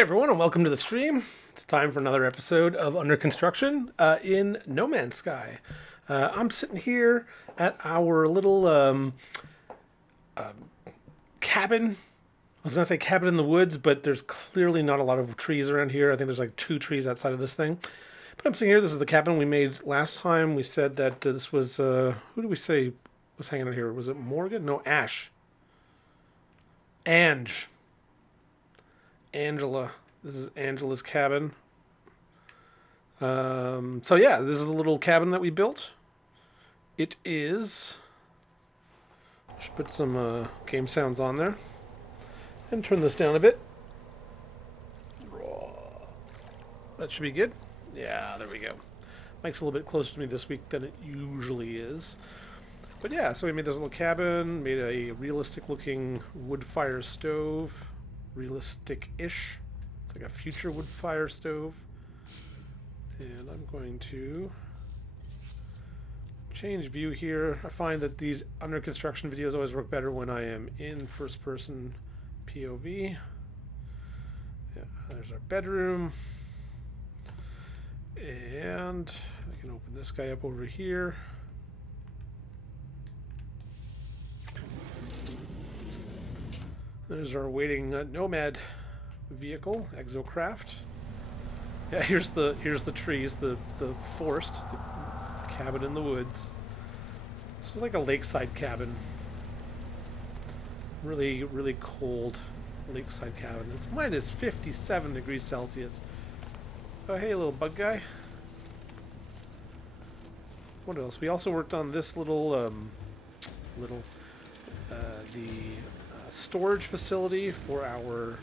Everyone, and welcome to the stream. It's time for another episode of Under Construction in No Man's Sky. I'm sitting here at our little cabin. I was going to say cabin in the woods, but there's clearly not a lot of trees around here. I think there's like 2 trees outside of this thing. But I'm sitting here. This is the cabin we made last time. We said that this was, who did we say was hanging out here? Was it Morgan? No, Ash. Angela. This is Angela's cabin. So yeah, this is the little cabin that we built. It is... I should put some game sounds on there. And turn this down a bit. That should be good. Yeah, there we go. Mike's a little bit closer to me this week than it usually is. But yeah, so we made this little cabin, made a realistic looking wood fire stove. Realistic-ish. It's like a future wood fire stove. And I'm going to change view here. I find that these under construction videos always work better when I am in first person POV. Yeah, there's our bedroom. And I can open this guy up over here. There's our waiting nomad vehicle, exocraft. Yeah, here's the trees, the forest, the cabin in the woods. It's like a lakeside cabin. Really, really cold lakeside cabin. Mine is 57 degrees Celsius. Oh, hey, little bug guy. What else? We also worked on this little, storage facility for our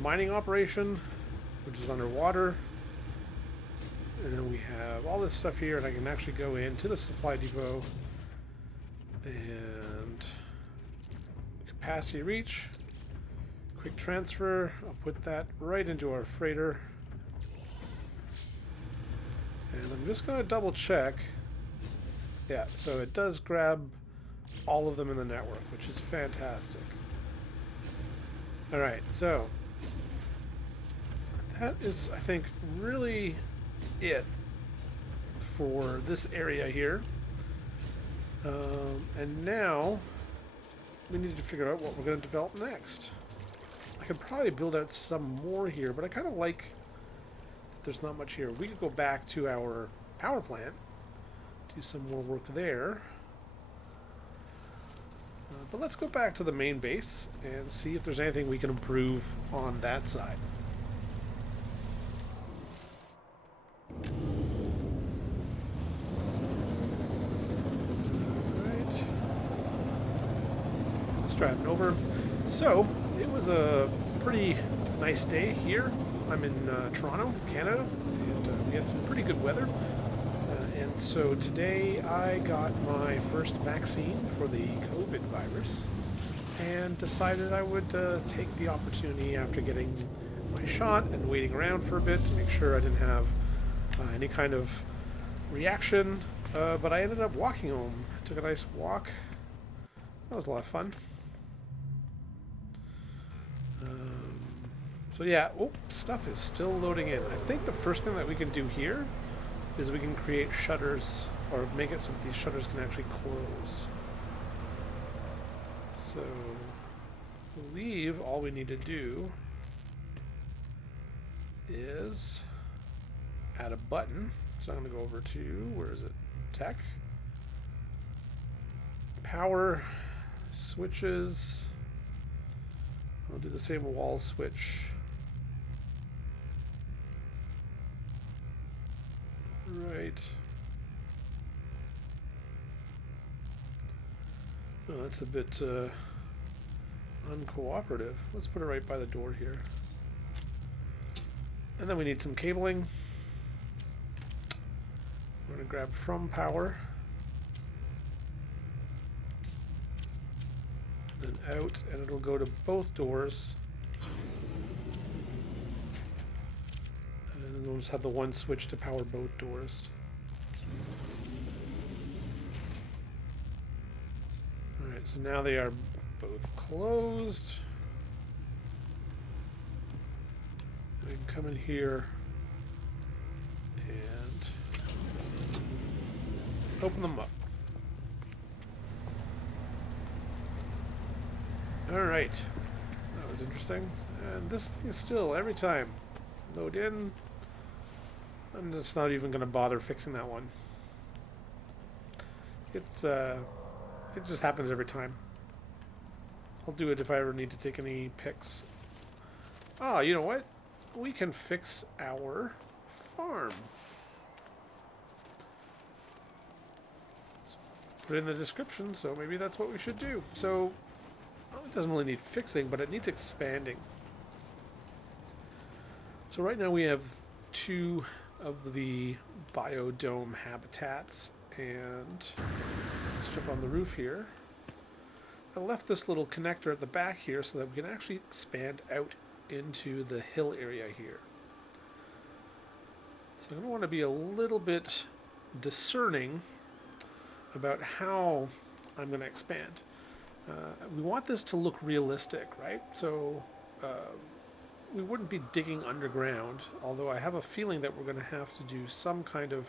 mining operation, which is underwater. And then we have all this stuff here, and I can actually go into the supply depot and capacity reach, quick transfer. I'll put that right into our freighter. And I'm just going to double check. Yeah, so it does grab all of them in the network, which is fantastic. Alright, so that is, I think, really it for this area here. And now we need to figure out what we're going to develop next. I could probably build out some more here, but I kind of like that there's not much here. We could go back to our power plant, do some more work there. But let's go back to the main base and see if there's anything we can improve on that side. Alright. Let's drive over. So, it was a pretty nice day here. I'm in Toronto, Canada, and we had some pretty good weather. And so today I got my first vaccine for the COVID virus and decided I would take the opportunity after getting my shot and waiting around for a bit to make sure I didn't have any kind of reaction. But I ended up walking home. Took a nice walk. That was a lot of fun. So yeah, stuff is still loading in. I think the first thing that we can do here is we can create shutters, or make it so that these shutters can actually close. So, I believe all we need to do is add a button. So I'm going to go over to, where is it? Tech. Power, switches. I'll do the same wall switch. Right. Oh, that's a bit uncooperative. Let's put it right by the door here. And then we need some cabling. We're going to grab from power. Then out, and it'll go to both doors. And then we'll just have the one switch to power both doors. Alright, so now they are both closed. We can come in here and open them up. Alright. That was interesting. And this thing is still, every time, load in. I'm just not even going to bother fixing that one. It's, it just happens every time. I'll do it if I ever need to take any pics. Ah, you know what? We can fix our farm. Put it in the description, so maybe that's what we should do. So, well, it doesn't really need fixing, but it needs expanding. So right now we have 2 of the biodome habitats, and let's jump on the roof here. I left this little connector at the back here so that we can actually expand out into the hill area here. So I'm going to want to be a little bit discerning about how I'm going to expand. We want this to look realistic, right? So we wouldn't be digging underground, although I have a feeling that we're going to have to do some kind of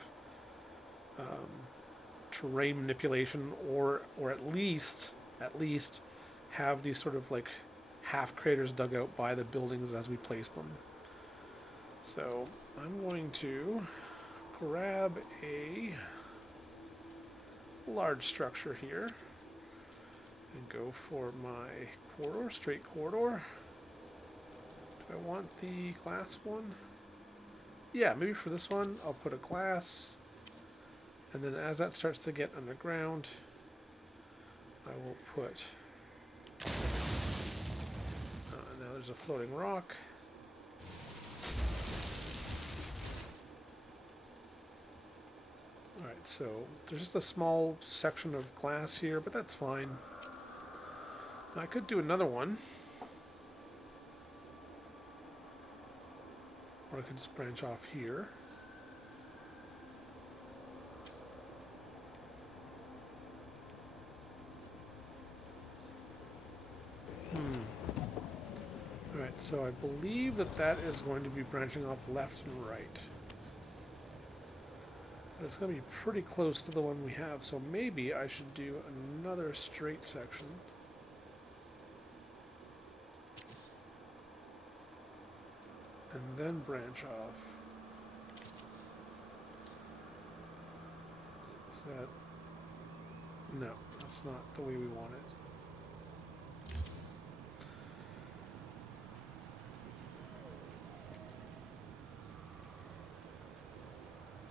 terrain manipulation, or at least have these sort of like half craters dug out by the buildings as we place them. So I'm going to grab a large structure here and go for my corridor, straight corridor. Do I want the glass one? Yeah, maybe for this one I'll put a glass, and then as that starts to get underground, I will put now there's a floating rock. Alright, so there's just a small section of glass here, but that's fine. I could do another one, or I could just branch off here. Alright, so I believe that is going to be branching off left and right. But it's going to be pretty close to the one we have, so maybe I should do another straight section. And then branch off. Is that... No, that's not the way we want it.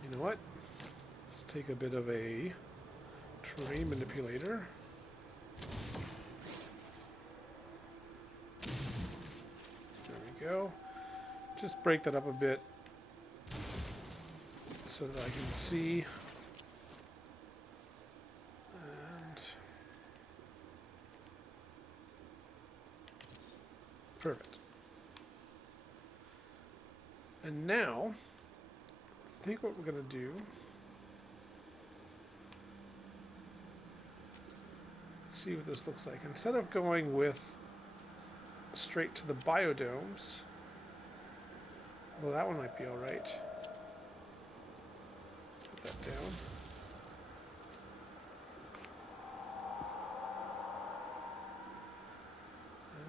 You know what? Let's take a bit of a terrain manipulator. There we go. Just break that up a bit so that I can see. And perfect. And now I think what we're going to do, let's see what this looks like. Instead of going with straight to the biodomes, well, that one might be all right. Let's put that down.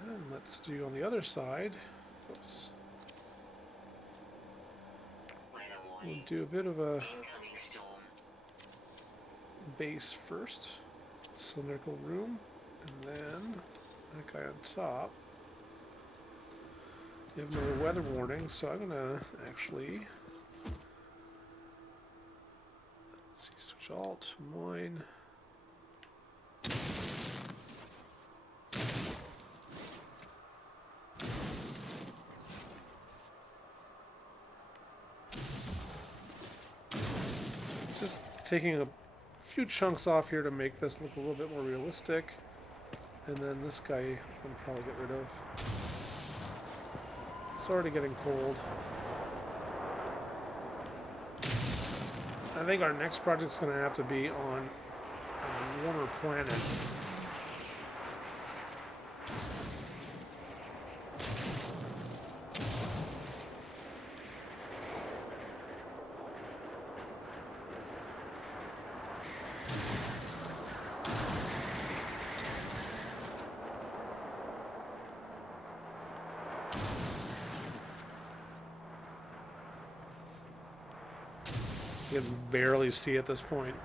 And let's do on the other side. Oops. We'll do a bit of a base first, cylindrical room, and then that guy on top. You have no weather warning, so I'm gonna actually, let's see, switch alt, mine. Just taking a few chunks off here to make this look a little bit more realistic. And then this guy I'm probably get rid of. It's already getting cold. I think our next project's going to have to be on a warmer planet. You can barely see at this point.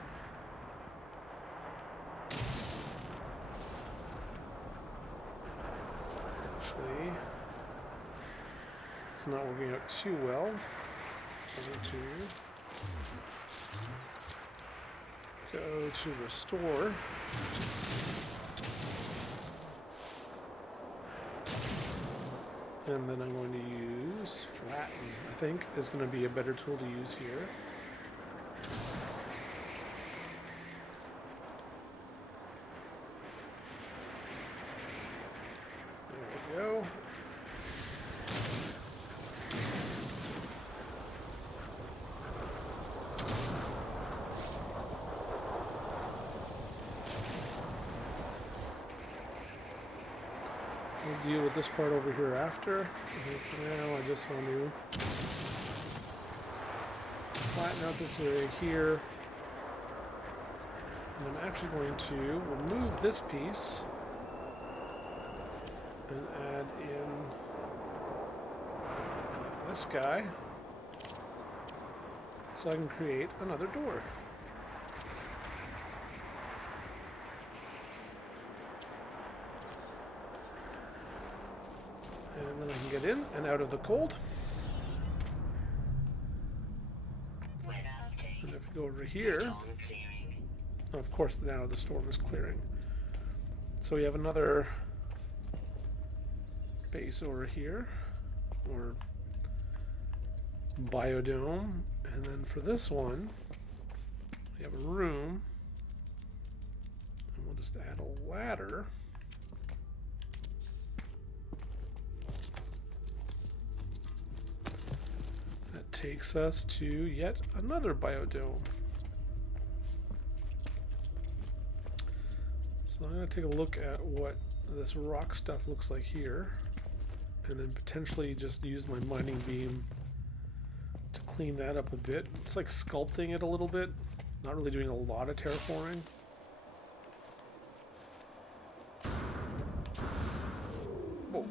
Actually, it's not working out too well. I need to go to restore. And then I'm going to use flatten, I think, is going to be a better tool to use here. There we go. We'll deal with this part over here after. For now, I just want to flatten out this area here. And I'm actually going to remove this piece and add in this guy so I can create another door. And then I can get in and out of the cold. And if we go over here, of course now the storm is clearing. So we have another base over here, or biodome. And then for this one, we have a room. And we'll just add a ladder. Takes us to yet another biodome. So I'm going to take a look at what this rock stuff looks like here, and then potentially just use my mining beam to clean that up a bit. It's like sculpting it a little bit, not really doing a lot of terraforming. Whoa.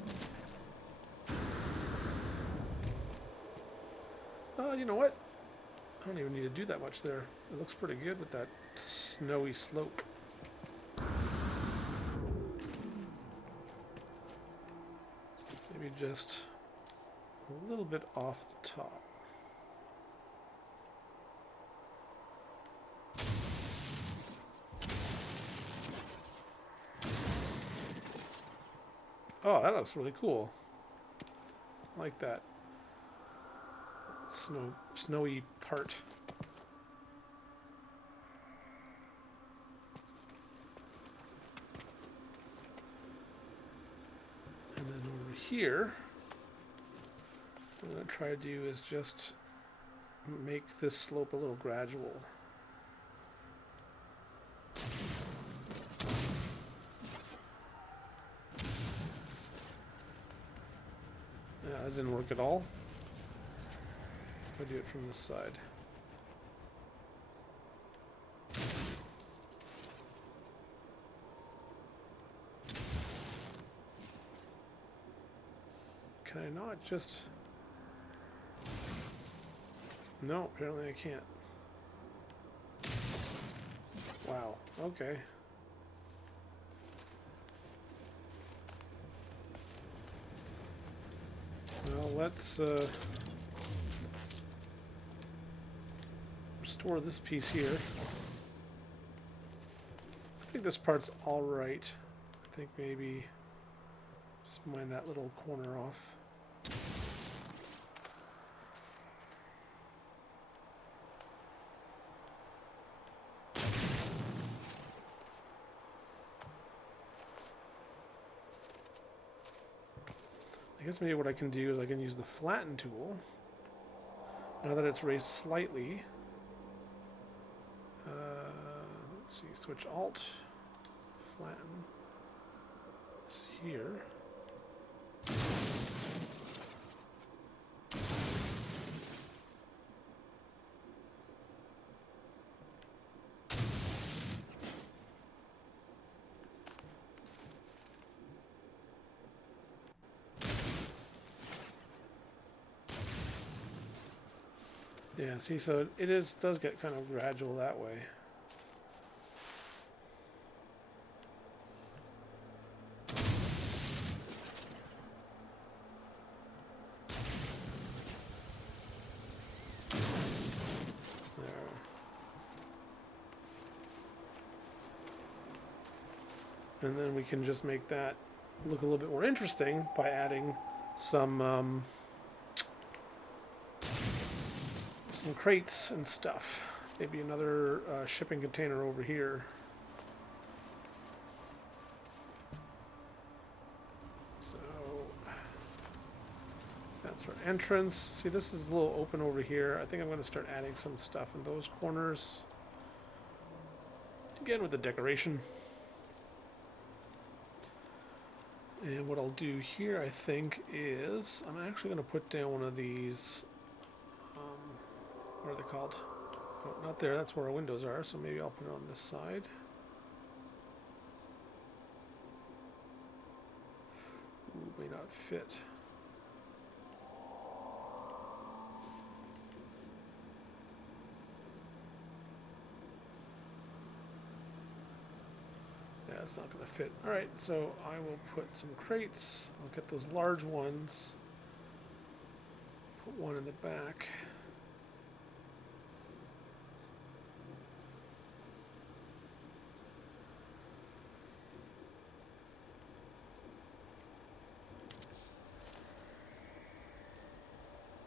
You know what? I don't even need to do that much there. It looks pretty good with that snowy slope. Maybe just a little bit off the top. Oh, that looks really cool. I like that. Snowy part. And then over here, what I'm going to try to do is just make this slope a little gradual. Yeah, that didn't work at all. I'll do it from this side. Can I not just... No, apparently I can't. Wow, okay. Well, let's restore this piece here. I think this part's all right. I think maybe just mine that little corner off. I guess maybe what I can do is I can use the flatten tool. Now that it's raised slightly, let's see, switch Alt, flatten, it's here. Yeah, see, so does get kind of gradual that way. There. And then we can just make that look a little bit more interesting by adding some crates and stuff. Maybe another shipping container over here. So that's our entrance. See, this is a little open over here. I think I'm going to start adding some stuff in those corners. Again with the decoration. And what I'll do here, I think, is I'm actually going to put down one of these. What are they called? Oh, not there. That's where our windows are. So maybe I'll put it on this side. Ooh, may not fit. Yeah, it's not going to fit. All right, so I will put some crates. I'll get those large ones. Put one in the back.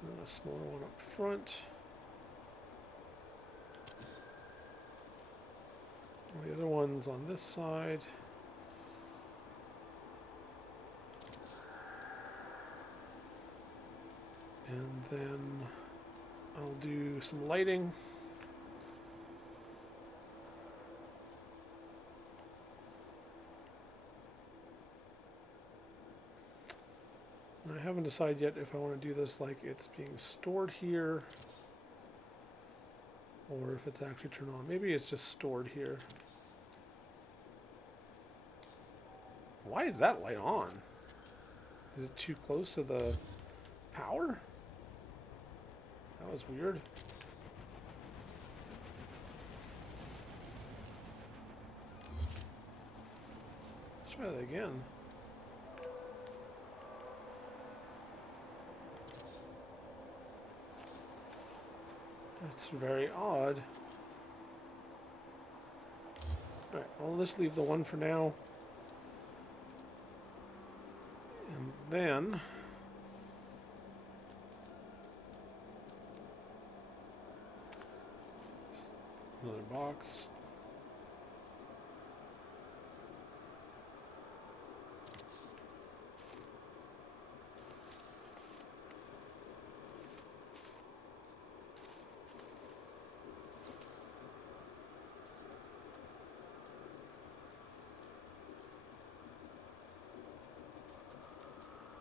And a smaller one up front. The other one's on this side. And then I'll do some lighting. And I haven't decided yet if I want to do this like it's being stored here or if it's actually turned on. Maybe it's just stored here. Why is that light on? Is it too close to the power? That was weird. Let's try that again. That's very odd. Alright, I'll just leave the one for now. And then another box.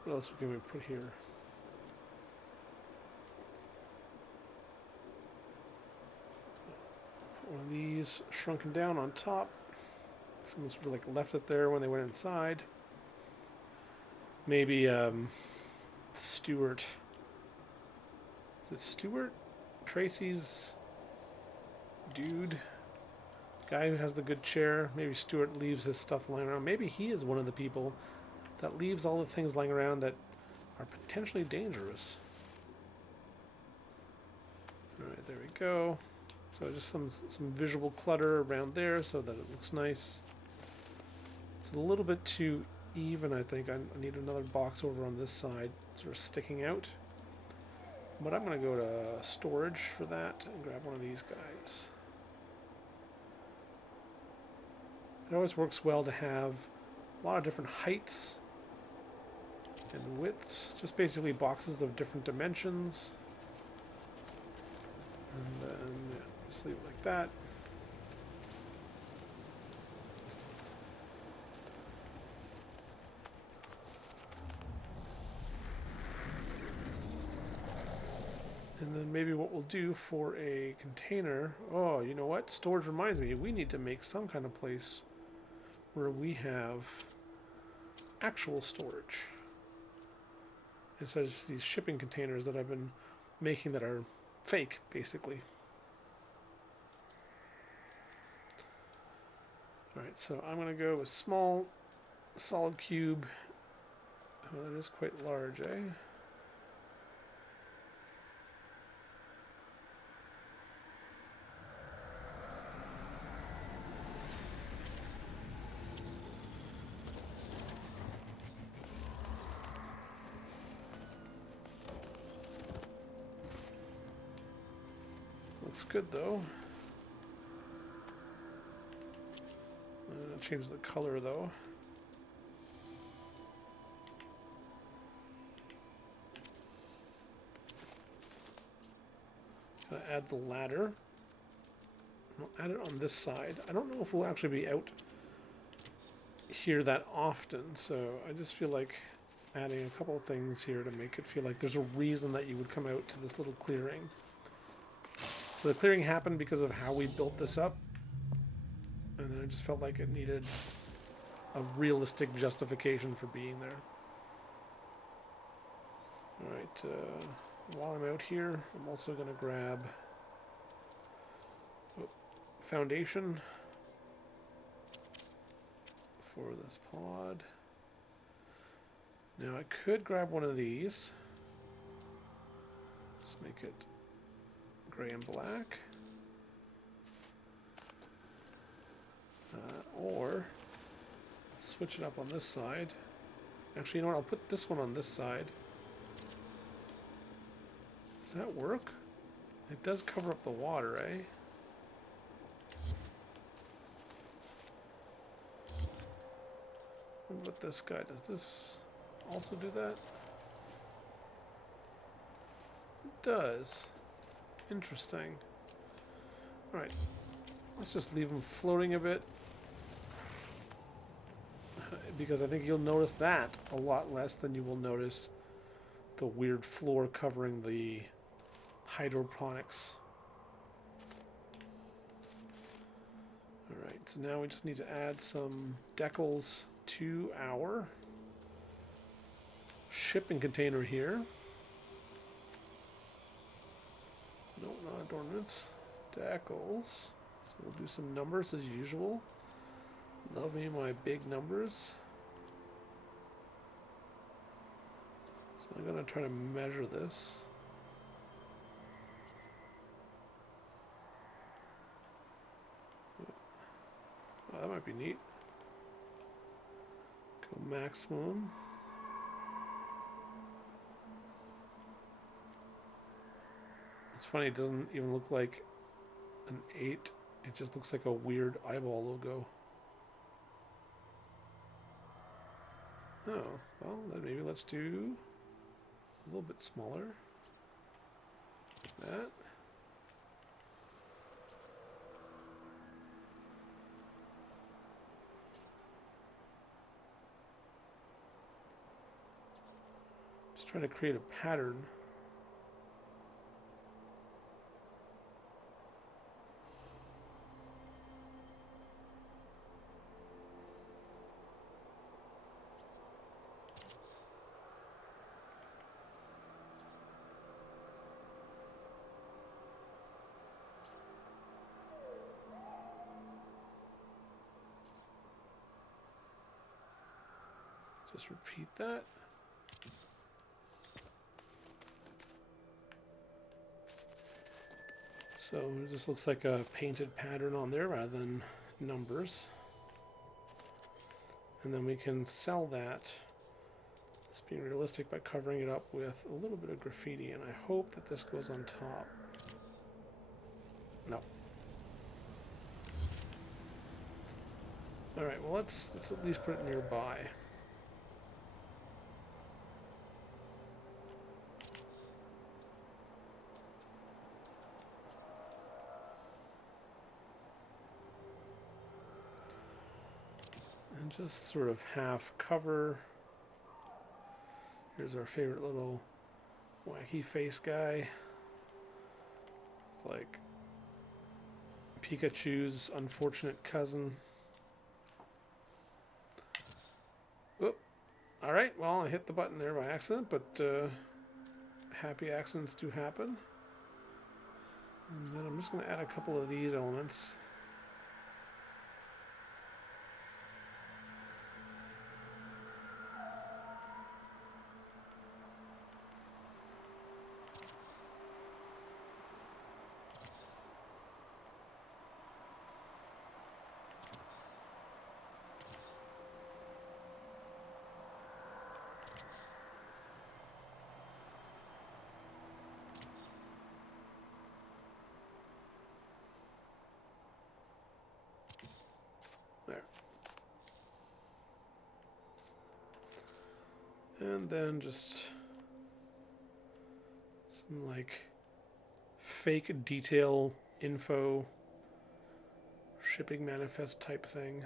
What else can we put here? Put one of these shrunken down on top. Someone sort of like left it there when they went inside. Maybe Stuart. Is it Stuart? Tracy's dude. Guy who has the good chair. Maybe Stuart leaves his stuff lying around. Maybe he is one of the people that leaves all the things lying around that are potentially dangerous. Alright, there we go. So just some visual clutter around there so that it looks nice. It's a little bit too even, I think. I need another box over on this side, sort of sticking out. But I'm going to go to storage for that and grab one of these guys. It always works well to have a lot of different heights and widths, just basically boxes of different dimensions. And then just leave it like that. And then maybe what we'll do for a container, oh, you know what? Storage reminds me, we need to make some kind of place where we have actual storage. It says these shipping containers that I've been making that are fake, basically. Alright, so I'm going to go with small solid cube. Oh, that is quite large, eh? Looks good though. Change the color though. Gonna add the ladder. I'll add it on this side. I don't know if we'll actually be out here that often, so I just feel like adding a couple of things here to make it feel like there's a reason that you would come out to this little clearing. So the clearing happened because of how we built this up, and then I just felt like it needed a realistic justification for being there. Alright, while I'm out here, I'm also going to grab foundation for this pod. Now I could grab one of these. Just make it gray and black. Or switch it up on this side. Actually, you know what? I'll put this one on this side. Does that work? It does cover up the water, eh? What about this guy? Does this also do that? It does. Interesting. Alright. Let's just leave him floating a bit. Because I think you'll notice that a lot less than you will notice the weird floor covering the hydroponics. Alright, so now we just need to add some decals to our shipping container here. No, not adornments. Decals. So we'll do some numbers as usual. Love me my big numbers. So I'm going to try to measure this. Oh, that might be neat. Go maximum. It's funny, it doesn't even look like an 8. It just looks like a weird eyeball logo. Oh, well, then maybe let's do a little bit smaller. Like that. Just trying to create a pattern. Just repeat that. So it just looks like a painted pattern on there rather than numbers. And then we can sell that, just being realistic, by covering it up with a little bit of graffiti, and I hope that this goes on top. No. Alright, well let's at least put it nearby. And just sort of half cover. Here's our favorite little wacky face guy. It's like Pikachu's unfortunate cousin. Whoop. Alright, well I hit the button there by accident, but happy accidents do happen. And then I'm just going to add a couple of these elements. There. And then just some like fake detail info shipping manifest type thing.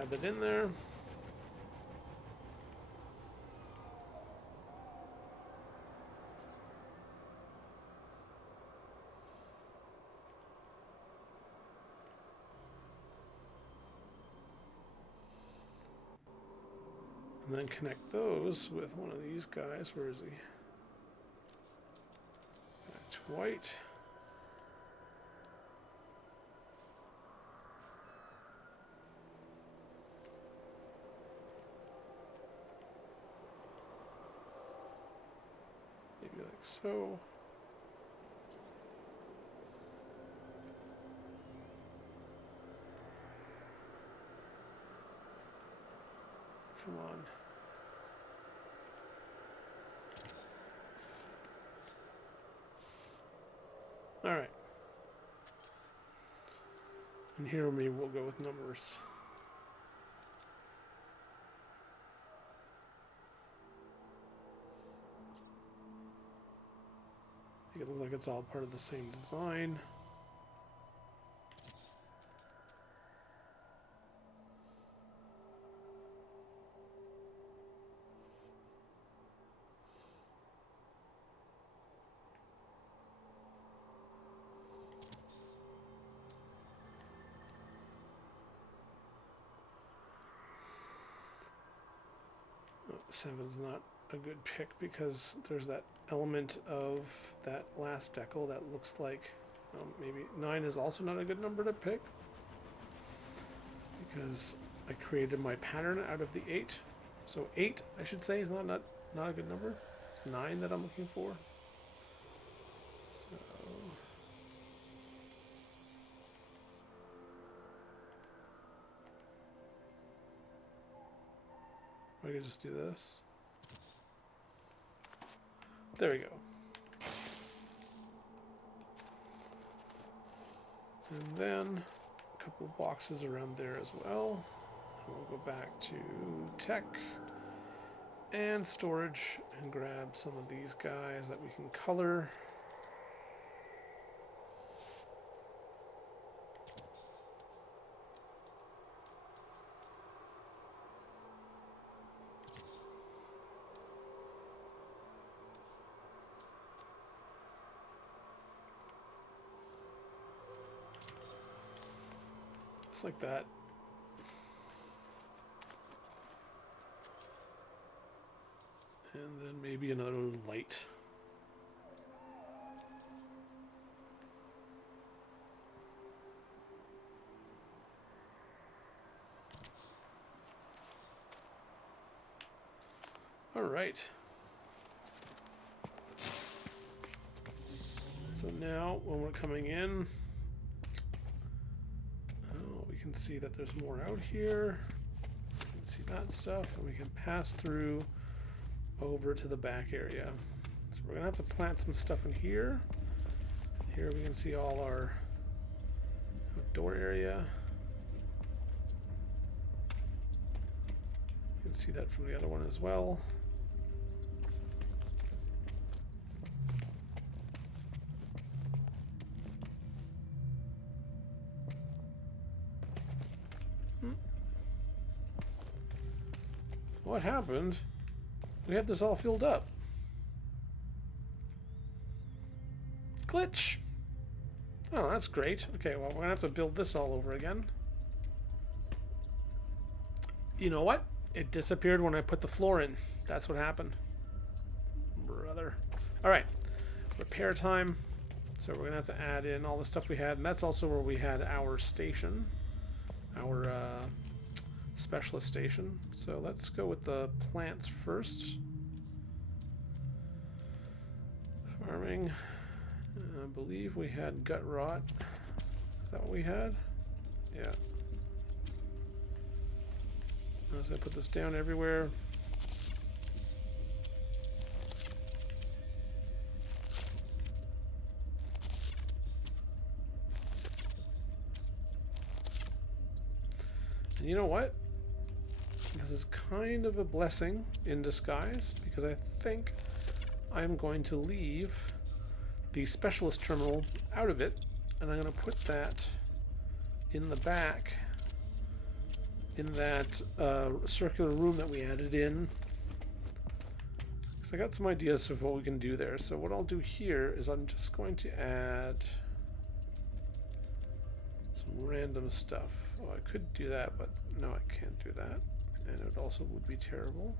Add that in there. And then connect those with one of these guys. Where is he? Back to white. Maybe like so. Come on. All right. And here maybe we'll go with numbers. I think it looks like it's all part of the same design. Oh, 7's not a good pick because there's that element of that last decal that looks like maybe 9 is also not a good number to pick because I created my pattern out of the 8. So 8, I should say, is not a good number. It's 9 that I'm looking for. So I could just do this. There we go. And then a couple boxes around there as well. And we'll go back to tech and storage and grab some of these guys that we can color. Just like that. And then maybe another light. All right. So now when we're coming in, we can see that there's more out here. We can see that stuff, and we can pass through over to the back area. So we're gonna have to plant some stuff in here. Here we can see all our outdoor area. You can see that from the other one as well. What happened? We had this all filled up. Glitch. Oh, that's great. Okay, well, we're going to have to build this all over again. You know what? It disappeared when I put the floor in. That's what happened. Brother. Alright. Repair time. So we're going to have to add in all the stuff we had. And that's also where we had our station. Our specialist station. So let's go with the plants first. Farming. I believe we had gut rot. Is that what we had? Yeah. I'm just going to put this down everywhere. And you know what? This is kind of a blessing in disguise, because I think I'm going to leave the specialist terminal out of it, and I'm going to put that in the back in that circular room that we added in, because I got some ideas of what we can do there. So what I'll do here is I'm just going to add some random stuff. Oh, I could do that, but no, I can't do that, and it also would be terrible.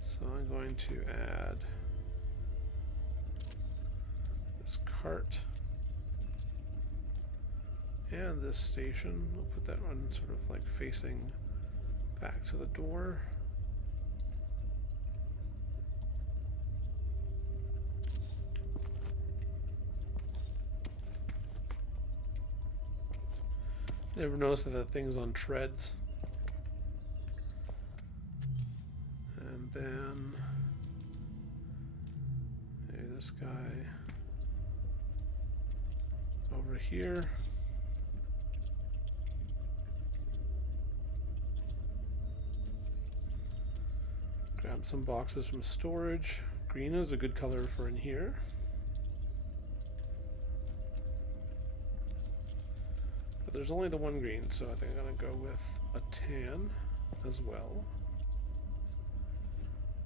So I'm going to add this cart and this station. I'll put that one sort of like facing back to the door. Never noticed that thing's on treads. And then maybe this guy over here. Grab some boxes from storage. Green is a good color for in here. But there's only the one green, so I think I'm going to go with a tan as well,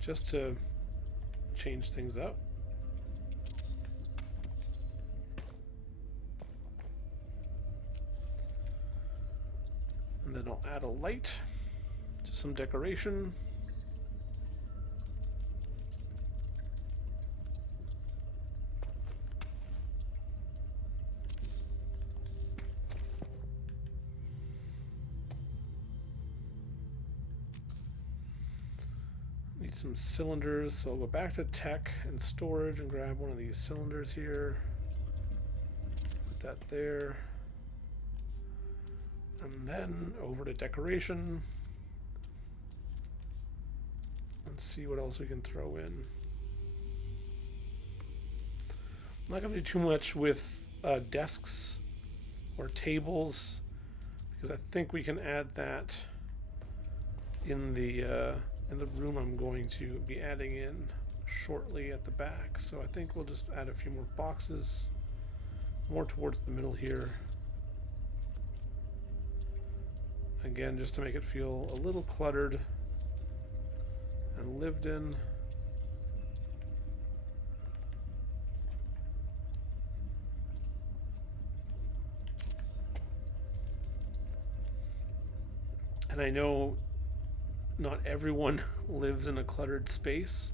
just to change things up. And then I'll add a light, just some decoration. Need some cylinders, so I'll go back to tech and storage and grab one of these cylinders here. Put that there. And then over to decoration. Let's see what else we can throw in. I'm not going to do too much with desks or tables, because I think we can add that in the room I'm going to be adding in shortly at the back. So I think we'll just add a few more boxes more towards the middle here. Again, just to make it feel a little cluttered and lived in. And I know not everyone lives in a cluttered space,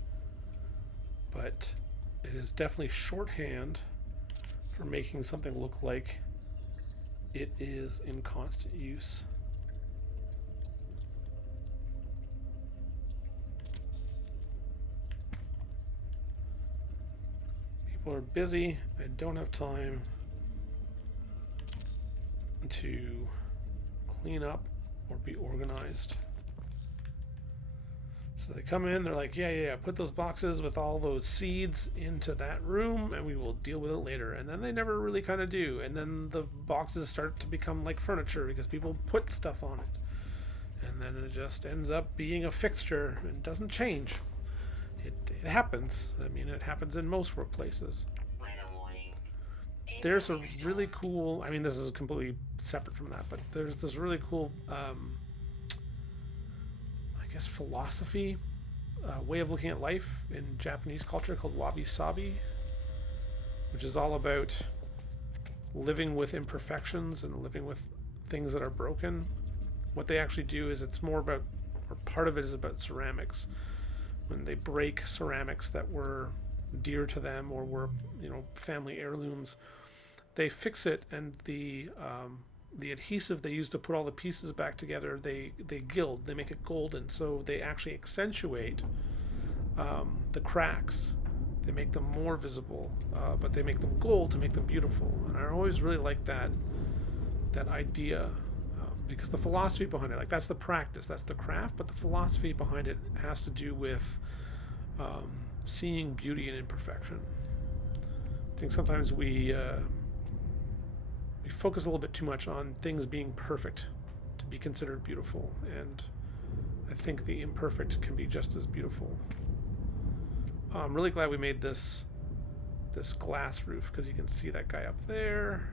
but it is definitely shorthand for making something look like it is in constant use. People are busy. I don't have time to clean up or be organized. So they come in, they're like, yeah, put those boxes with all those seeds into that room and we will deal with it later. And then they never really kind of do. And then the boxes start to become like furniture because people put stuff on it. And then it just ends up being a fixture and doesn't change. It happens. I mean, it happens in most workplaces. There's a really cool, I mean, this is completely separate from that, but there's this really cool, I guess guess, philosophy, way of looking at life in Japanese culture called wabi-sabi, which is all about living with imperfections and living with things that are broken. What they actually do is it's more about, or part of it is about ceramics. When they break ceramics that were dear to them or were, family heirlooms, they fix it, and the adhesive they use to put all the pieces back together, they gild, they make it golden, so they actually accentuate the cracks. They make them more visible, but they make them gold to make them beautiful. And I always really like that idea, because the philosophy behind it, like, that's the practice, that's the craft, but the philosophy behind it has to do with seeing beauty in imperfection. I think sometimes we focus a little bit too much on things being perfect to be considered beautiful, and I think the imperfect can be just as beautiful. I'm really glad we made this glass roof, because you can see that guy up there,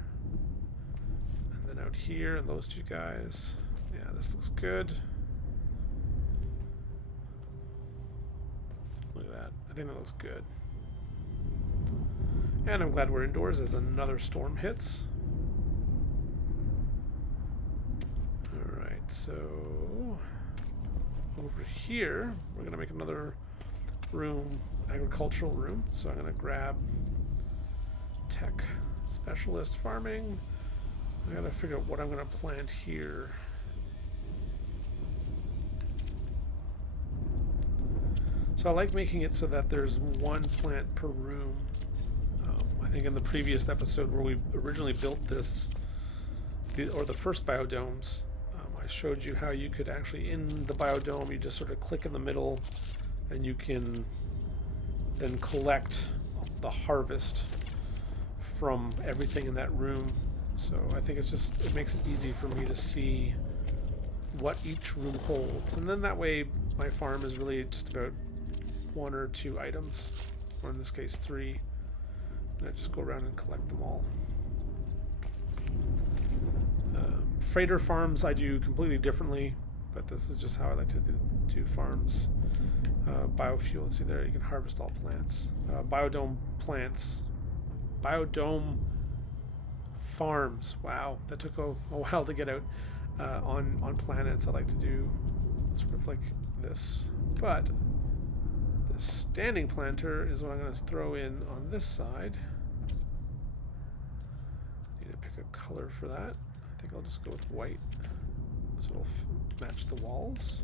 and then out here, and those two guys. Yeah, this looks good. Look at that. I think that looks good. And I'm glad we're indoors as another storm hits. Alright, so over here, we're going to make another room, agricultural room. So I'm going to grab tech specialist farming. I got to figure out what I'm going to plant here. So I like making it so that there's one plant per room. I think in the previous episode where we originally built this, or the first biodomes, I showed you how you could actually, in the biodome, you just sort of click in the middle, and you can then collect the harvest from everything in that room. So I think it makes it easy for me to see what each room holds. And then that way my farm is really just about 1 or 2 items, or in this case 3. And I just go around and collect them all. Freighter farms I do completely differently, but this is just how I like to do farms. Biofuel, let's see there, you can harvest all plants. Biodome plants. Biodome farms. Wow, that took a while to get out. On planets, I like to do sort of like this. But the standing planter is what I'm going to throw in on this side. Need to pick a color for that. I think I'll just go with white, so it'll match the walls.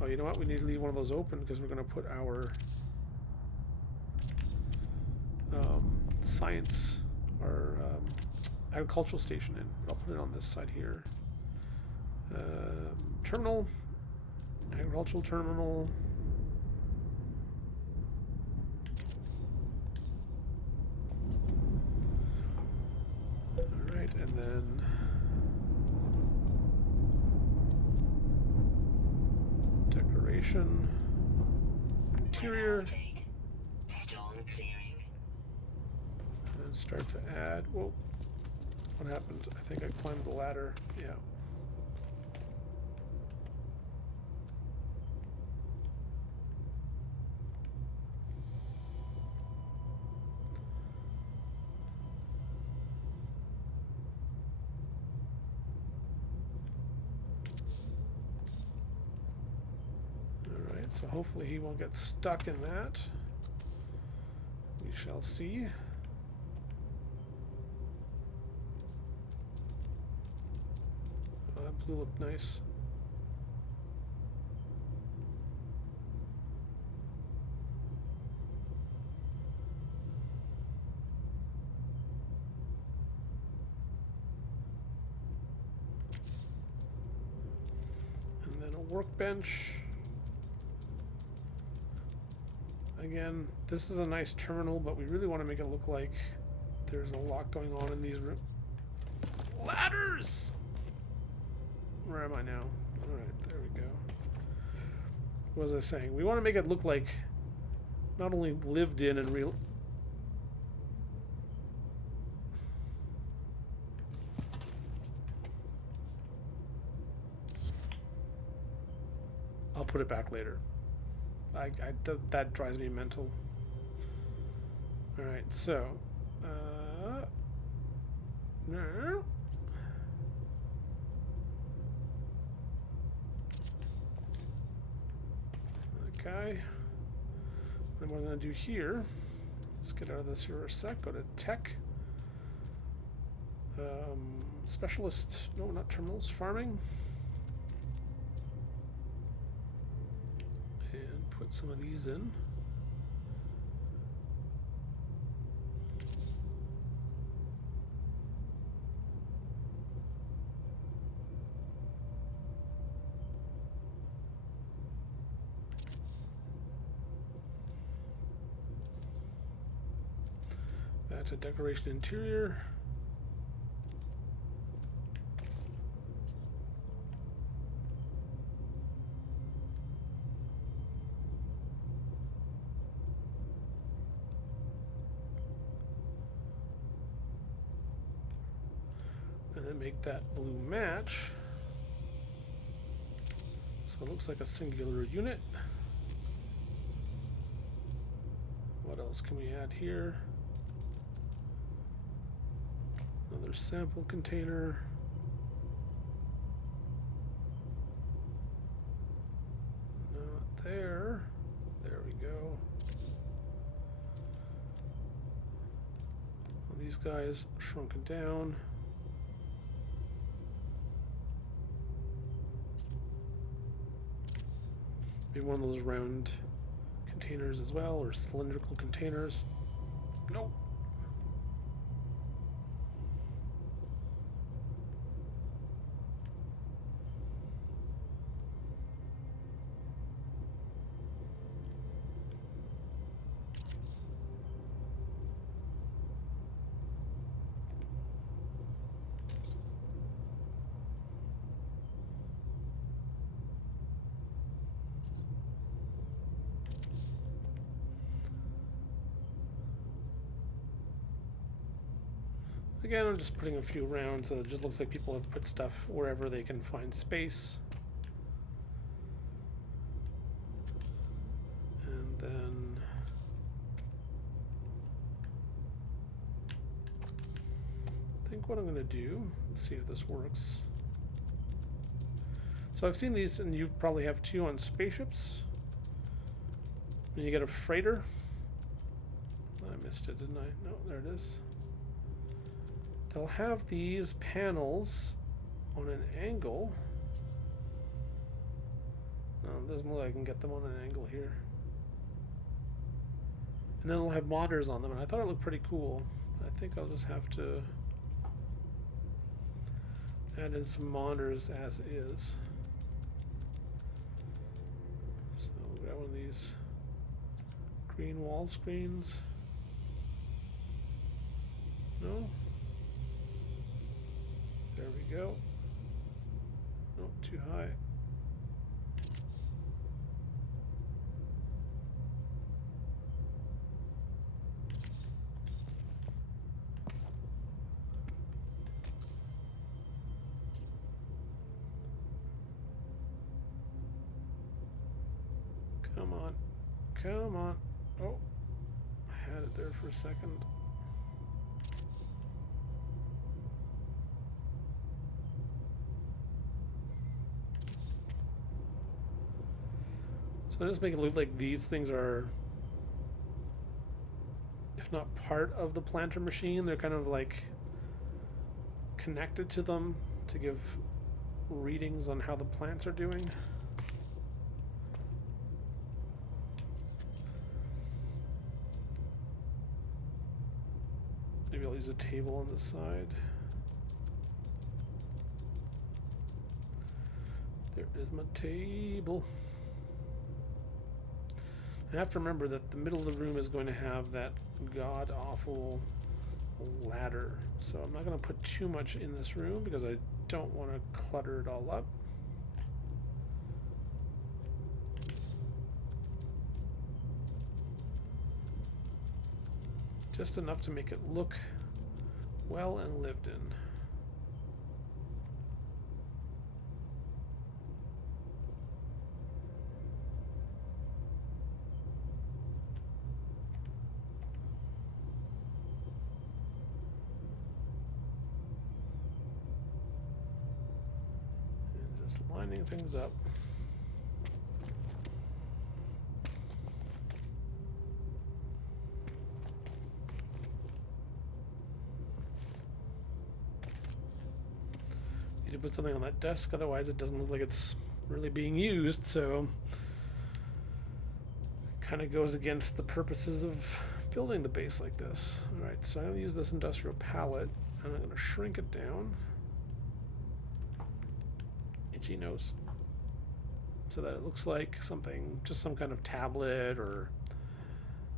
Oh, you know what? We need to leave one of those open because we're going to put our science, our agricultural station in. I'll put it on this side here. Terminal, agricultural terminal. All right, and then decoration, interior. And start to add. Whoa. What happened? I think I climbed the ladder. Yeah. Alright, so hopefully he won't get stuck in that. We shall see. That blue looked nice. And then a workbench. Again, this is a nice terminal, but we really want to make it look like there's a lot going on in these ladders! Where am I now? Alright, there we go. What was I saying? We want to make it look like not only lived in and real. put it back later. That drives me mental. All right, so no. Okay. Then what I'm going to do here, let's get out of this for a sec, go to Tech, Specialist, no, not Terminals, Farming, and put some of these in. Back to Decoration Interior. And then make that blue match. So it looks like a singular unit. What else can we add here? Another sample container. Not there. There we go. Well, these guys shrunken down. Maybe one of those round containers as well, or cylindrical containers. Nope. Again, I'm just putting a few rounds, so it just looks like people have put stuff wherever they can find space. And then I think what I'm going to do, let's see if this works. So I've seen these, and you probably have too, on spaceships. And you get a freighter. I missed it, didn't I? No, there it is. They'll have these panels on an angle. No, it doesn't look like I can get them on an angle here. And then it'll have monitors on them, and I thought it looked pretty cool. I think I'll just have to add in some monitors as is. So we'll grab one of these green wall screens. No? There we go. Nope, too high. Come on. Come on. Oh, I had it there for a second. So just make it look like these things are, if not part of the planter machine, they're kind of like connected to them to give readings on how the plants are doing. Maybe I'll use a table on the side. There is my table. I have to remember that the middle of the room is going to have that god-awful ladder. So I'm not going to put too much in this room because I don't want to clutter it all up. Just enough to make it look well and lived in. lining things up. Need to put something on that desk, otherwise it doesn't look like it's really being used, so it kind of goes against the purposes of building the base like this. Alright, so I'm going to use this industrial palette, and I'm going to shrink it down. Itchy nose. So that it looks like something, just some kind of tablet or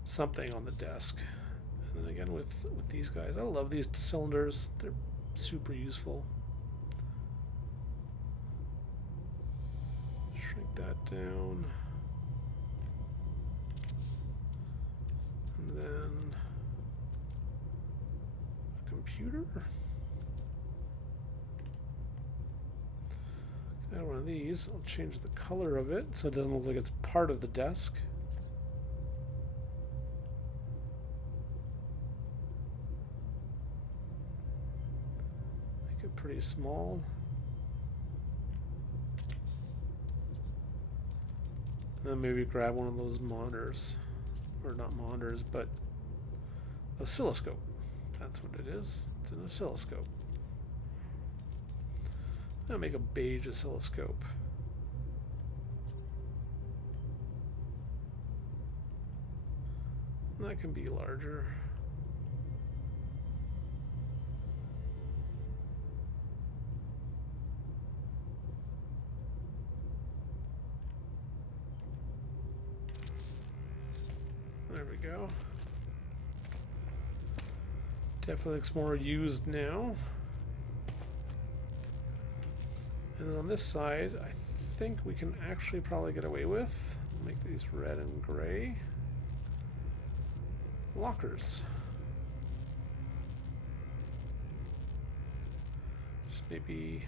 something on the desk. And then again with these guys, I love these cylinders. They're super useful. Shrink that down. And then a computer. Add one of these. I'll change the color of it so it doesn't look like it's part of the desk. Make it pretty small. And then maybe grab one of those monitors. Or not monitors, but oscilloscope. That's what it is. It's an oscilloscope. I'll make a beige oscilloscope. That can be larger. There we go. Definitely looks more used now. And on this side, I think we can actually probably get away with, make these red and gray, lockers. Just maybe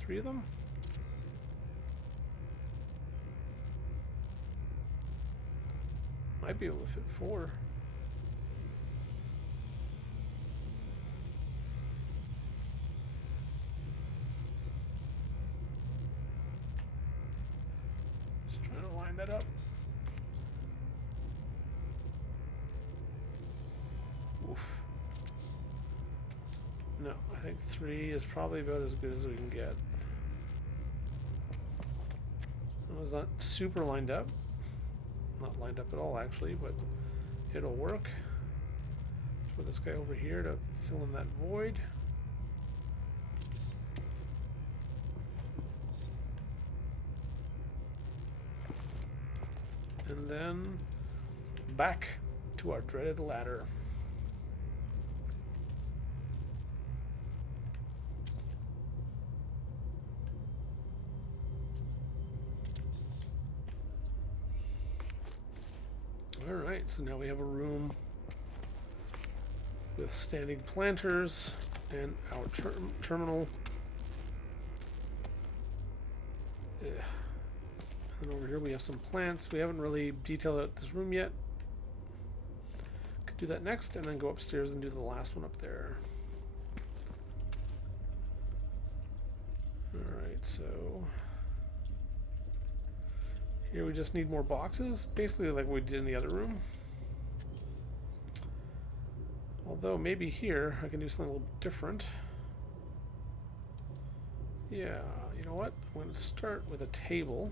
3 of them. Might be able to fit 4. That up. Oof. No, I think 3 is probably about as good as we can get. It was not super lined up. Not lined up at all, actually, but it'll work. Put this guy over here to fill in that void. And then back to our dreaded ladder. Alright, so now we have a room with standing planters and our terminal. Yeah. And over here we have some plants. We haven't really detailed out this room yet. Could do that next and then go upstairs and do the last one up there. Alright, so here we just need more boxes, basically like we did in the other room. Although maybe here I can do something a little different. Yeah, you know what? I'm going to start with a table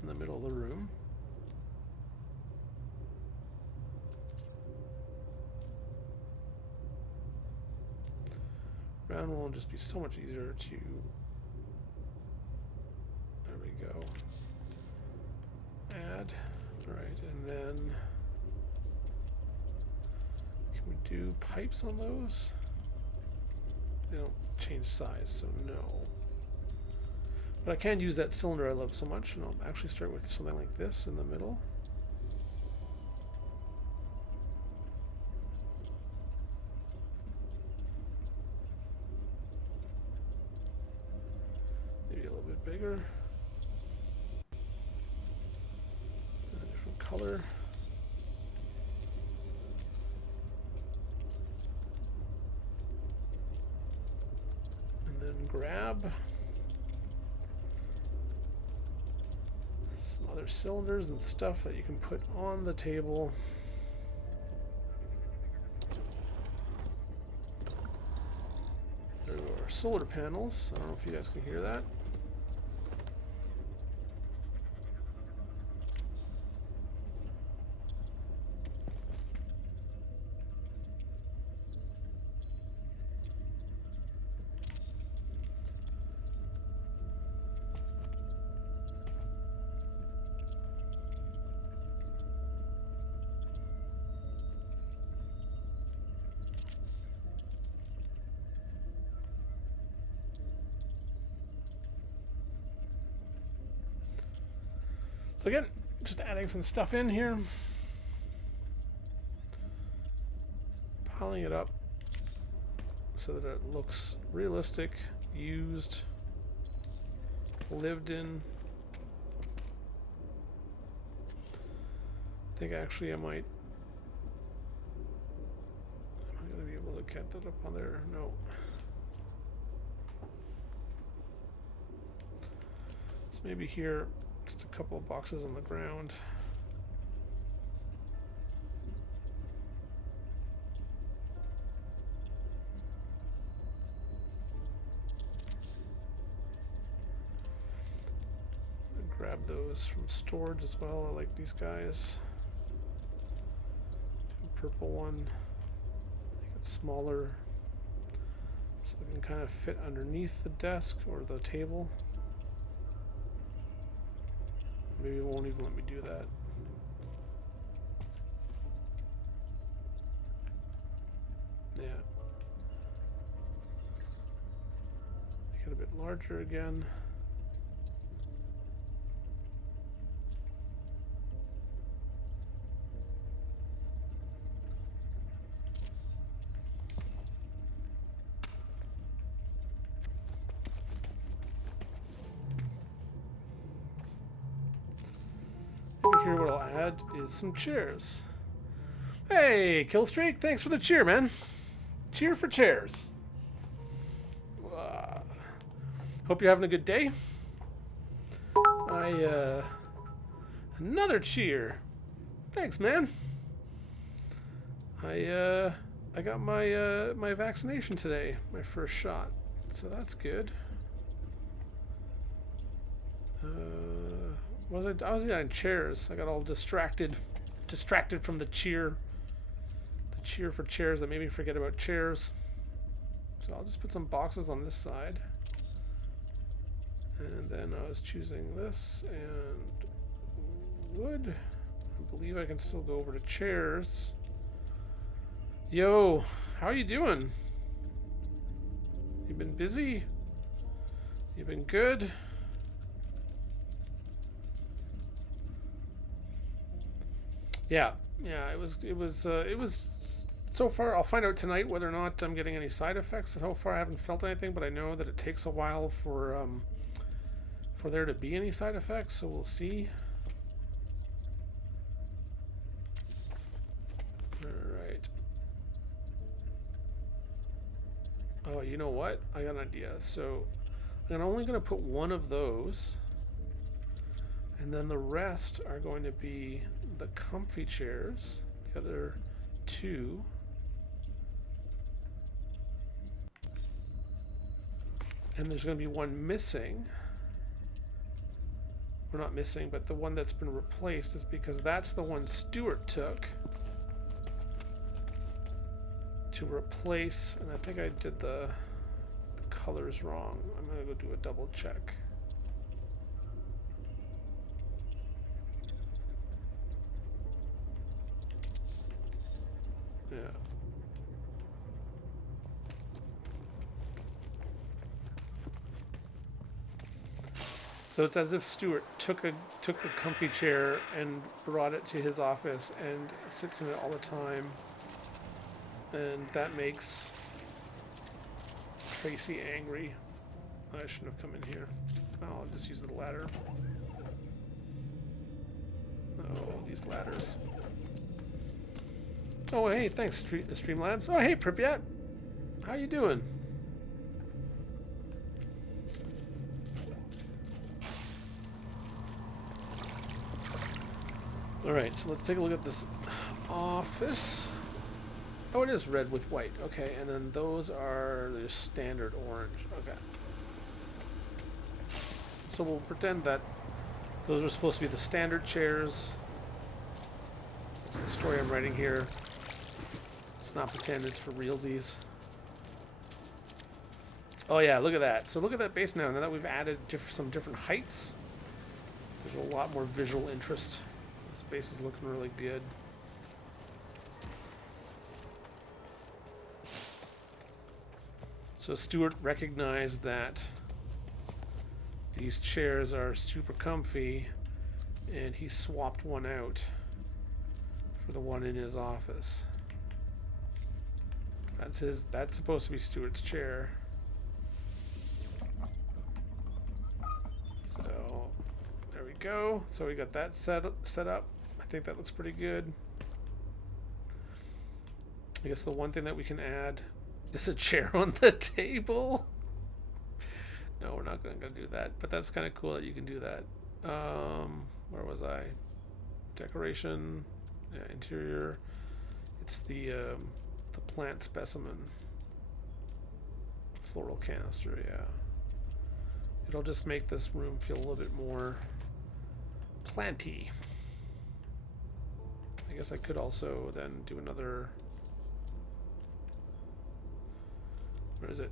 in the middle of the room. Round one will just be so much easier to... There we go. Add. Alright, and then... Can we do pipes on those? They don't change size, so no. But I can use that cylinder I love so much, and I'll actually start with something like this in the middle. Maybe a little bit bigger. A different color. And then grab. there's cylinders and stuff that you can put on the table. There are solar panels. I don't know if you guys can hear that. So again, just adding some stuff in here. Piling it up so that it looks realistic, used, lived in. I think actually I might... Am I going to be able to get that up on there? No. So maybe here, just a couple of boxes on the ground. Grab those from storage as well. I like these guys. Purple one. Make it smaller so it can kind of fit underneath the desk or the table. Maybe it won't even let me do that. Yeah. Make it a bit larger again. Here what I'll add is some chairs. Hey, Killstreak, thanks for the cheer, man. Cheer for chairs. Hope you're having a good day. Another cheer. Thanks, man. I got my my vaccination today, my first shot, so that's good. I was on chairs. I got all distracted from the cheer for chairs that made me forget about chairs. So I'll just put some boxes on this side, and then I was choosing this and wood. I believe I can still go over to chairs. Yo, how are you doing? You been busy? You been good? Yeah, it was so far. I'll find out tonight whether or not I'm getting any side effects. So far I haven't felt anything, but I know that it takes a while for there to be any side effects, so we'll see. Alright. Oh, you know what? I got an idea. So I'm only going to put one of those, and then the rest are going to be the comfy chairs, the other two. And there's going to be one missing. We're not missing, but the one that's been replaced is because that's the one Stuart took to replace, and I think I did the colors wrong. I'm going to go do a double check. Yeah. So it's as if Stuart took a comfy chair and brought it to his office and sits in it all the time, and that makes Tracy angry. I shouldn't have come in here. I'll just use the ladder. Oh, these ladders. Oh, hey, thanks, Streamlabs. Oh, hey, Pripyat. How you doing? Alright, so let's take a look at this office. Oh, it is red with white. Okay, and then those are the standard orange. Okay. So we'll pretend that those are supposed to be the standard chairs. That's the story I'm writing here. Let's not pretend it's for realsies. Oh yeah, look at that. So look at that base now. Now that we've added some different heights, there's a lot more visual interest. This base is looking really good. So Stuart recognized that these chairs are super comfy, and he swapped one out for the one in his office. That's supposed to be Stuart's chair. So there we go. So we got that set up. I think that looks pretty good. I guess the one thing that we can add is a chair on the table. No, we're not going to do that, but that's kind of cool that you can do that. Where was I? Decoration, yeah, interior. It's the plant specimen, floral canister. Yeah, it'll just make this room feel a little bit more planty. I guess I could also then do another. Where is it?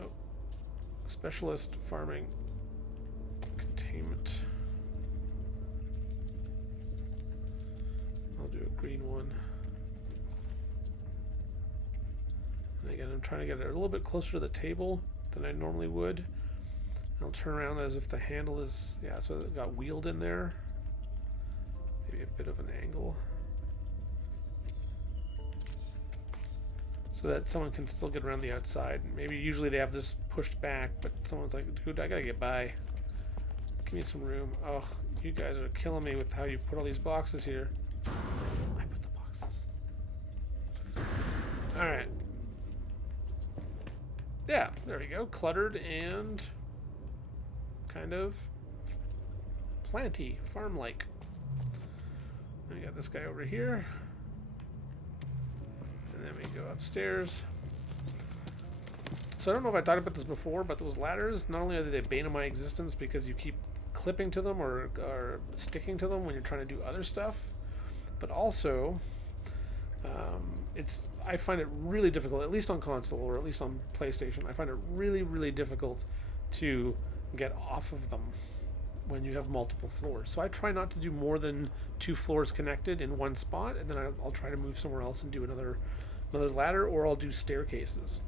Oh, specialist farming containment. I'll do a green one. And again, I'm trying to get it a little bit closer to the table than I normally would. I'll turn around as if the handle is, yeah, so it got wheeled in there. Maybe a bit of an angle. So that someone can still get around the outside. Maybe usually they have this pushed back, but someone's like, dude, I gotta get by. Give me some room. Oh, you guys are killing me with how you put all these boxes here. I put the boxes. Alright. Yeah, there we go. Cluttered and kind of planty, farm-like. We got this guy over here. And then we go upstairs. So I don't know if I talked about this before, but those ladders, not only are they the bane of my existence because you keep clipping to them or sticking to them when you're trying to do other stuff, but also I find it really difficult, at least on console or at least on PlayStation, I find it really, really difficult to get off of them when you have multiple floors. So I try not to do more than 2 floors connected in one spot, and then I'll try to move somewhere else and do another ladder, or I'll do staircases.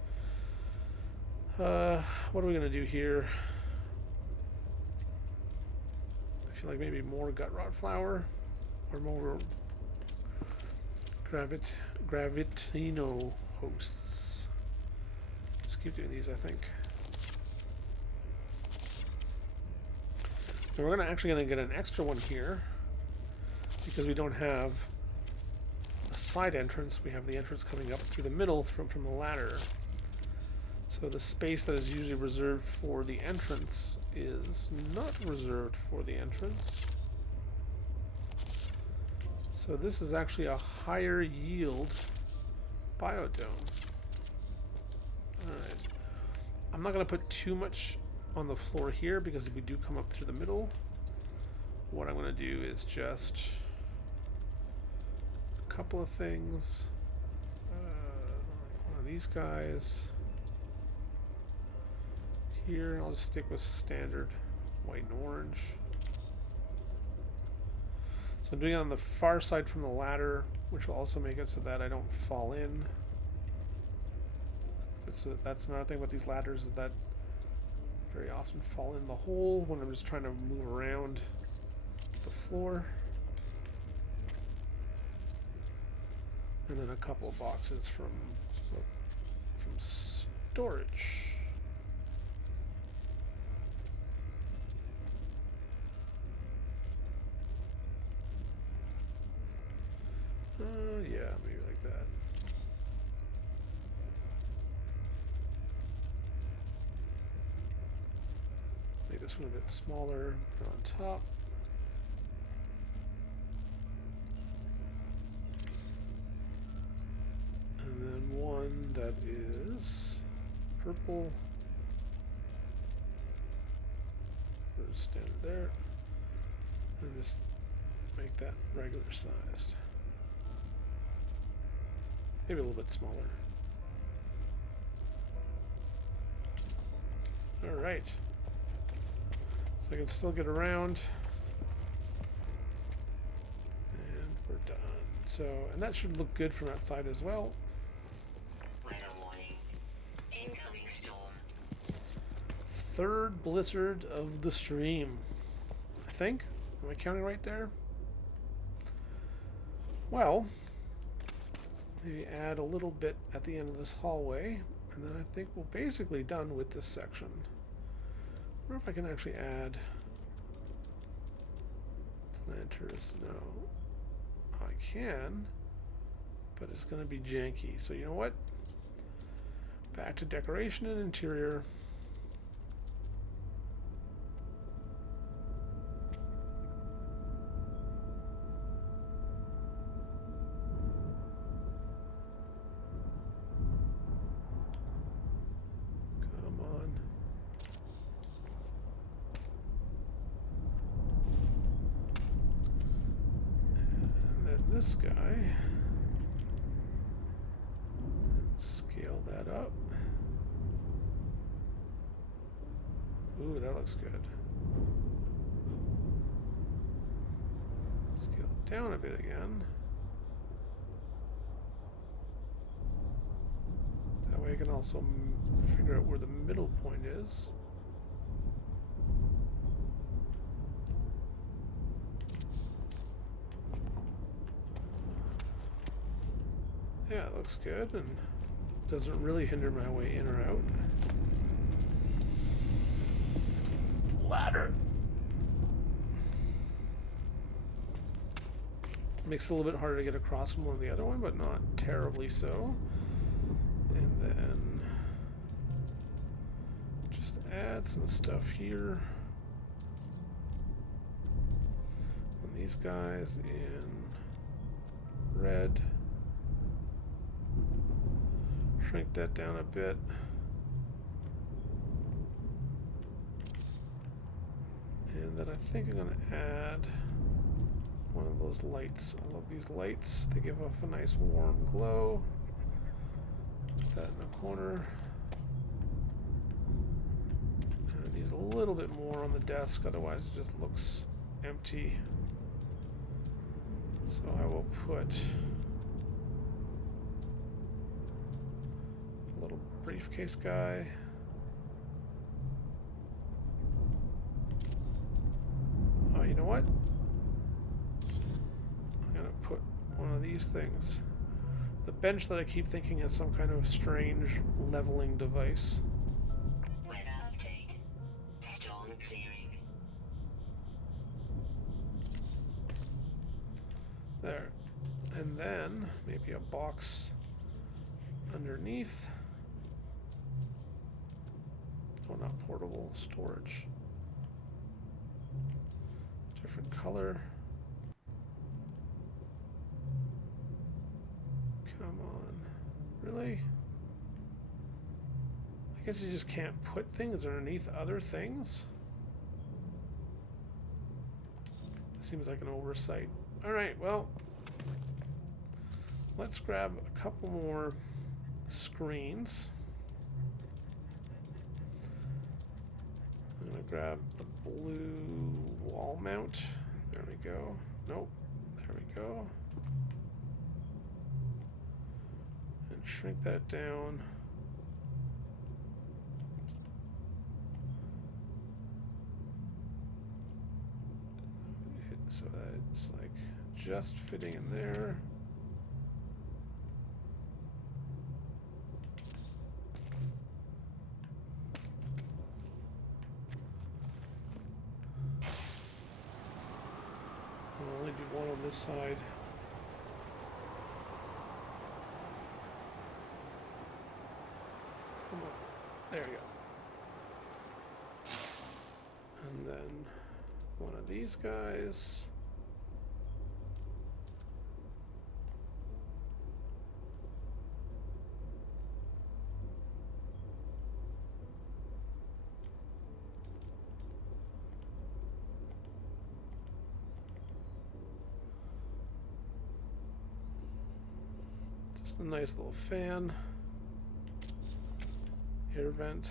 What are we going to do here? I feel like maybe more gut rot flour or more Gravitino hosts. Let's keep doing these, I think. And we're actually going to get an extra one here because we don't have a side entrance. We have the entrance coming up through the middle from the ladder. So the space that is usually reserved for the entrance is not reserved for the entrance. So this is actually a higher yield biodome. Alright. I'm not going to put too much on the floor here because if we do come up through the middle, what I'm going to do is just a couple of things. One of these guys here, and I'll just stick with standard white and orange. So I'm doing it on the far side from the ladder, which will also make it so that I don't fall in. That's another thing with these ladders, is that very often fall in the hole when I'm just trying to move around the floor. And then a couple of boxes from storage. Yeah, maybe like that. Make this one a bit smaller, put it on top. that is purple. We'll just stand it there and just make that regular sized. Maybe a little bit smaller. Alright. So I can still get around. And we're done. So, and that should look good from outside as well. Weather warning. Incoming storm. Third blizzard of the stream, I think. Am I counting right there? Well, maybe add a little bit at the end of this hallway, and then I think we're basically done with this section. I wonder if I can actually add planters. No. I can, but it's going to be janky. So you know what? Back to decoration and interior. This guy, scale that up. Ooh, that looks good. Scale it down a bit again. That way I can also figure out where the middle point is. Yeah, it looks good and doesn't really hinder my way in or out. Ladder. Makes it a little bit harder to get across from one or the other one, but not terribly so. And then just add some stuff here. And these guys in red. Shrink that down a bit. And then I think I'm going to add one of those lights. I love these lights. They give off a nice warm glow. Put that in the corner. And I need a little bit more on the desk, otherwise it just looks empty. So I will put a little briefcase guy. Oh, you know what? I'm gonna put one of these things. The bench that I keep thinking has some kind of strange leveling device. Weather update. Storm clearing. There. And then maybe a box underneath. Oh, not portable, storage. Different color. Come on. Really? I guess you just can't put things underneath other things? Seems like an oversight. Alright, well, let's grab a couple more screens. I'm going to grab the blue wall mount. There we go. Nope. There we go. And shrink that down. So that it's like just fitting in there. I'll only do one on this side. Come on. There you go. And then one of these guys. a nice little fan. Air vent.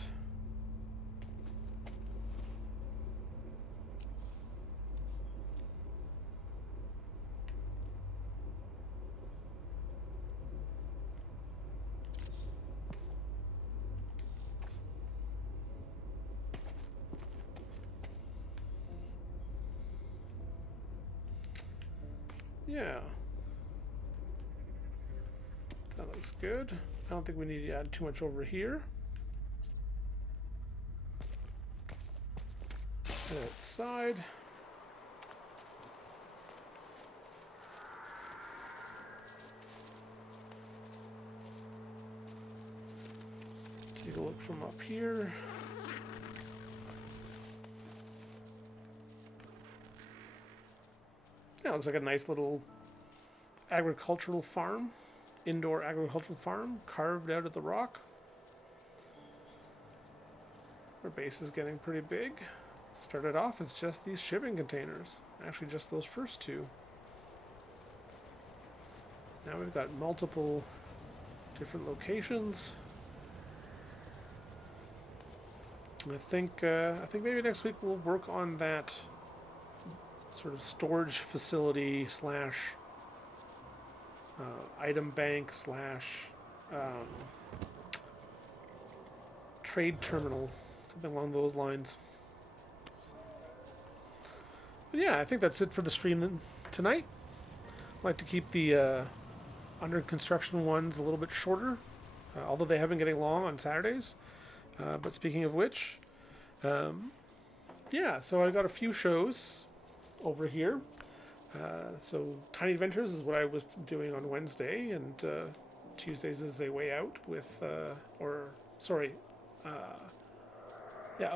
Yeah. That looks good. I don't think we need to add too much over here. Outside. Take a look from up here. Yeah, looks like a nice little agricultural farm. Indoor agricultural farm carved out of the rock. Our base is getting pretty big. Started off as just these shipping containers. Actually, just those first two. Now we've got multiple different locations. I think maybe next week we'll work on that sort of storage facility slash item bank slash trade terminal, something along those lines. But yeah, I think that's it for the stream tonight. I'd like to keep the under construction ones a little bit shorter, although they have been getting long on Saturdays. But speaking of which, yeah, so I got a few shows over here. So Tiny Adventures is what I was doing on Wednesday, and Tuesdays is A Way Out with, A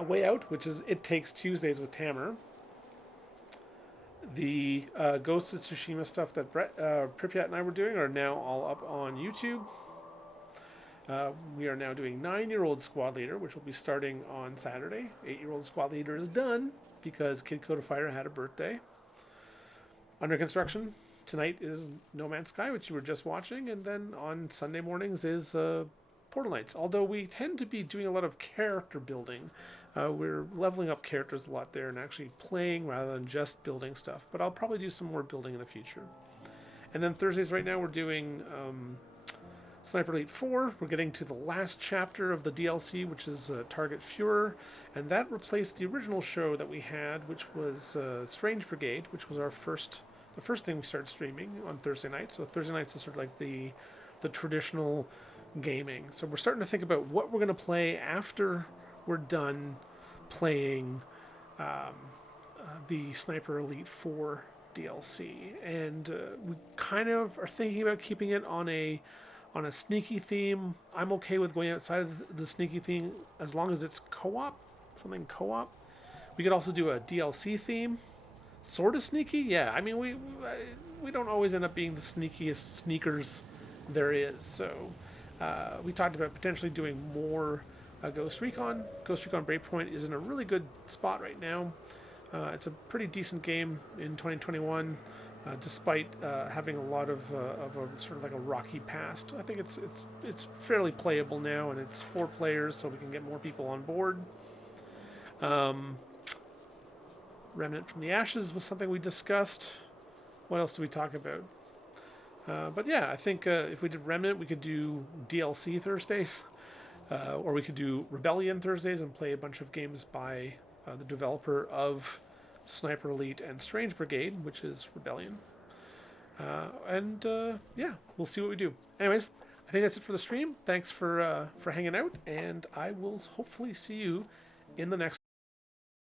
Way Out, which is It Takes Tuesdays with Tamer. The Ghost of Tsushima stuff that Pripyat and I were doing are now all up on YouTube. We are now doing 9-year-old Squad Leader, which will be starting on Saturday. 8-year-old Squad Leader is done because Kid Codifier had a birthday. Under construction tonight is No Man's Sky, which you were just watching, and then on Sunday mornings is Portal Knights. Although we tend to be doing a lot of character building, we're leveling up characters a lot there and actually playing rather than just building stuff. But I'll probably do some more building in the future. And then Thursdays right now we're doing Sniper Elite 4. We're getting to the last chapter of the DLC, which is Target Fuhrer, and that replaced the original show that we had, which was Strange Brigade, which was the first thing we started streaming on Thursday night. So Thursday nights is sort of like the traditional gaming. So we're starting to think about what we're going to play after we're done playing the Sniper Elite 4 DLC, and we kind of are thinking about keeping it on a sneaky theme. I'm okay with going outside of the sneaky theme as long as it's co-op, something co-op. We could also do a DLC theme, sort of sneaky. Yeah, I mean we don't always end up being the sneakiest sneakers there is. So we talked about potentially doing more Ghost Recon. Ghost Recon Breakpoint is in a really good spot right now. It's a pretty decent game in 2021. Despite having a lot of a sort of like a rocky past. I think it's fairly playable now, and it's 4 players, so we can get more people on board. Remnant from the Ashes was something we discussed. What else do we talk about? But yeah, I think if we did Remnant, we could do DLC Thursdays, or we could do Rebellion Thursdays and play a bunch of games by the developer of Sniper Elite and Strange Brigade, which is Rebellion. Yeah, we'll see what we do. Anyways, I think that's it for the stream. Thanks for hanging out, and I will hopefully see you in the next